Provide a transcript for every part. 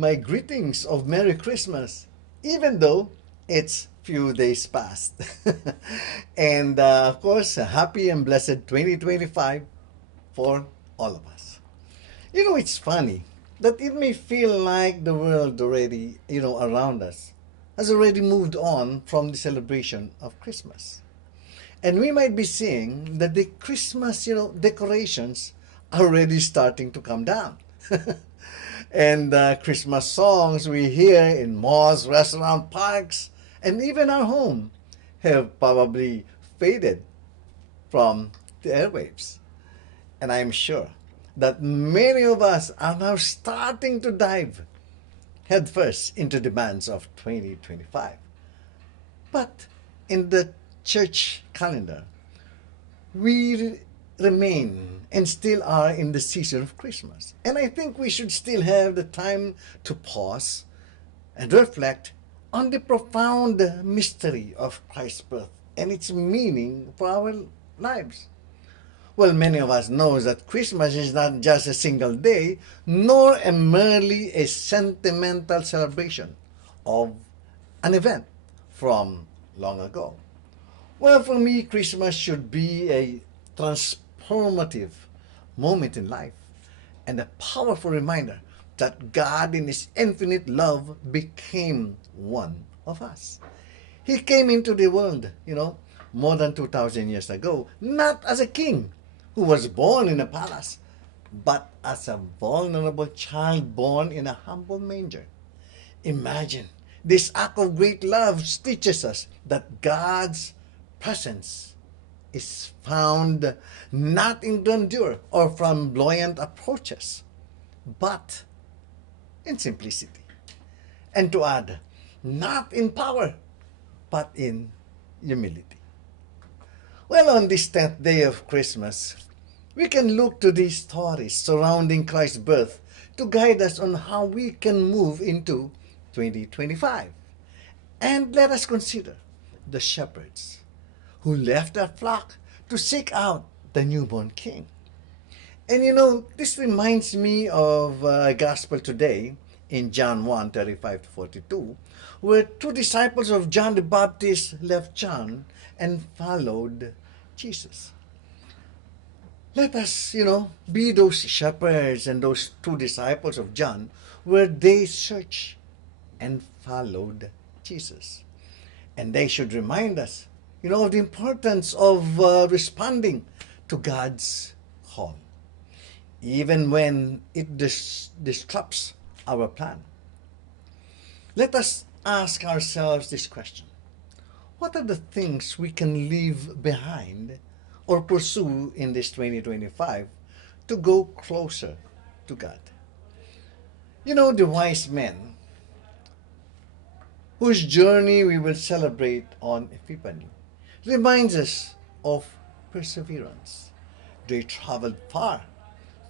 my greetings of Merry Christmas, even though it's few days past. And of course, a happy and blessed 2025 for all of us. You know, it's funny that it may feel like the world already, around us has already moved on from the celebration of Christmas. And we might be seeing that the Christmas, decorations are already starting to come down. And Christmas songs we hear in malls, restaurant, parks, and even our home have probably faded from the airwaves. And I'm sure that many of us are now starting to dive headfirst into the demands of 2025. But in the church calendar, we remain and still are in the season of Christmas. And I think we should still have the time to pause and reflect on the profound mystery of Christ's birth and its meaning for our lives. Well, many of us know that Christmas is not just a single day, nor a merely a sentimental celebration of an event from long ago. Well, for me, Christmas should be a transformative moment in life and a powerful reminder that God, in His infinite love, became one of us. He came into the world, more than 2,000 years ago, not as a king who was born in a palace, but as a vulnerable child born in a humble manger. Imagine this act of great love teaches us that God's presence is found not in grandeur or flamboyant approaches, but in simplicity. And to add, not in power, but in humility. Well, on this 10th day of Christmas, we can look to these stories surrounding Christ's birth to guide us on how we can move into 2025. And let us consider the shepherds who left their flock to seek out the newborn king. And this reminds me of a gospel today in John 1:35 to 42, where two disciples of John the Baptist left John and followed Jesus. Let us, be those shepherds and those two disciples of John where they searched and followed Jesus. And they should remind us, of the importance of responding to God's call, even when it disrupts our plan. Let us ask ourselves this question: what are the things we can leave behind or pursue in this 2025 to go closer to God? The wise men whose journey we will celebrate on Epiphany reminds us of perseverance. They traveled far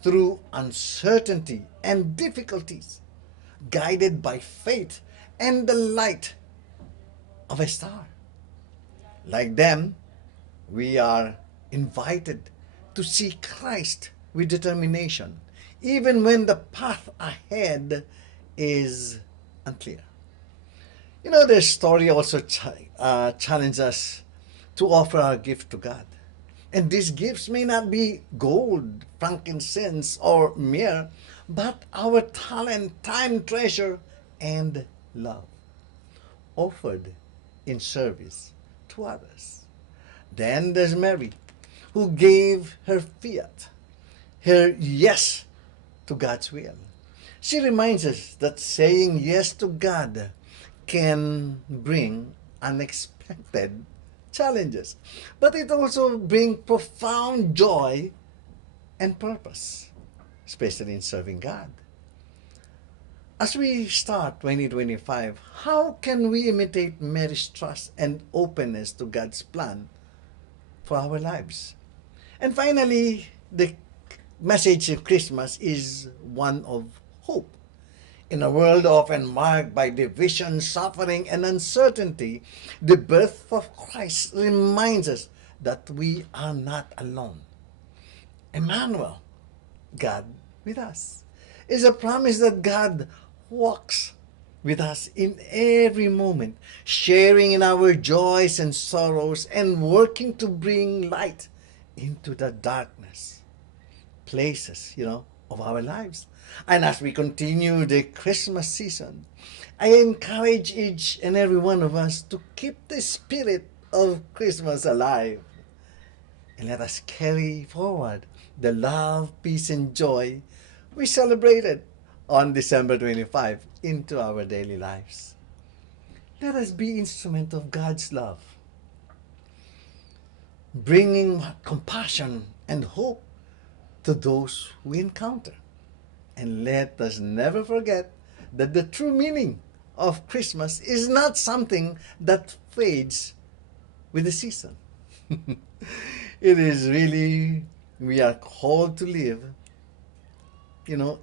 through uncertainty and difficulties, guided by faith and the light of a star. Like them, we are invited to see Christ with determination, even when the path ahead is unclear. The story also challenges us to offer our gift to God. And these gifts may not be gold, frankincense, or myrrh, but our talent, time, treasure, and love, offered in service to others. Then there's Mary, who gave her fiat, her yes to God's will. She reminds us that saying yes to God can bring unexpected challenges, but it also brings profound joy and purpose, especially in serving God. As we start 2025, how can we imitate Mary's trust and openness to God's plan for our lives? And finally, the message of Christmas is one of hope. In a world often marked by division, suffering, and uncertainty, the birth of Christ reminds us that we are not alone. Emmanuel, God with us, is a promise that God walks with us in every moment, sharing in our joys and sorrows and working to bring light into the darkness places, of our lives. And as we continue the Christmas season, I encourage each and every one of us to keep the spirit of Christmas alive. And let us carry forward the love, peace, and joy we celebrated on December 25 into our daily lives. Let us be instrument of God's love, bringing compassion and hope to those we encounter. And let us never forget that the true meaning of Christmas is not something that fades with the season. It is really, we are called to live, you know,